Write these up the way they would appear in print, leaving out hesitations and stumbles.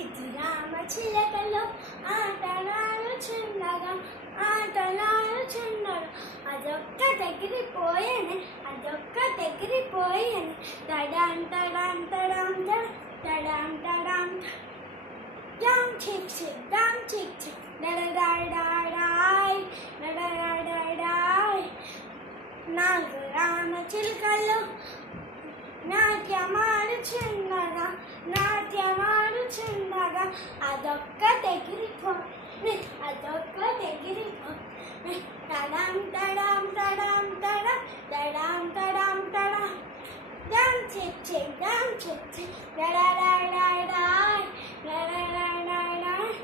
ఇది రామ చిలకలో ఆటలాడు చిన్నగా ఆటలాడు చిన్నగా అదొక్క దగ్గరిపోయాను అదొక్క దగ్గరిపోయాను తడాం తడాం తడాం తడాం తడాం డామ్ చిక్ చిక్ డామ్ చిక్ చిక్ డడడాడాడాయ్ డడడాడాడాయ్ నాకు రామ చిలకలో నాట్యమాడు చిన్నగా నాట్యమాడు చిన్నగా అదొక్క దగ్గరిపో అదొక్క దగ్గరిపో తడాం తడాం తడాం తడా తడాం తడాం తడా డామ్ చిక్ చిక్ డామ్ చిక్ చిక్ డడడాడాడాయ్ డడడాడాడాయ్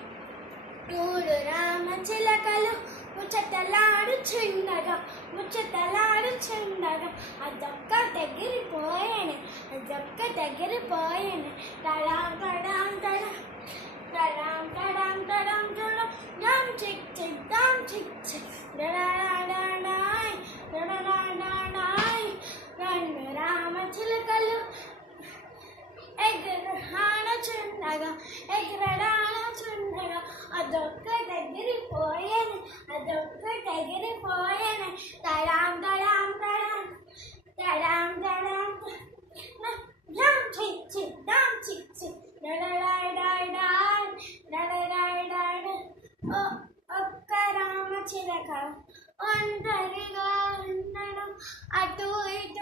మూడు రామ చిలకలు ముచ్చటలాడు చిన్నగా ముచ్చటలాడు చిన్నగా అదొక్క దగ్గరిపోయాను అదొక్క దగ్గరిపోయాను తడాం తడాం తడా తడాం తడాం తడాం తడా డామ్ చిక్ చిక్ డామ్ చిక్ చిక్ డడడాడాడాయ్ డడడాడాడాయ్ రెండు రామ చిలకలు ఎగరహాడ చిన్నగా ఎగరడాడ చిన్నగా అదొక్క దగ్గరిపోయాను అదొక్క దగ్గరిపోయాను తడాం తడాం తడాం తడాం తడాం డామ్ చిక్ చిక్ డామ్ చిక్ చిక్ డడడాడాడాయ్ డడడాడాడ ఒక్క రామ చిలక ఒంటరిగా ఉండడం అటు ఇటు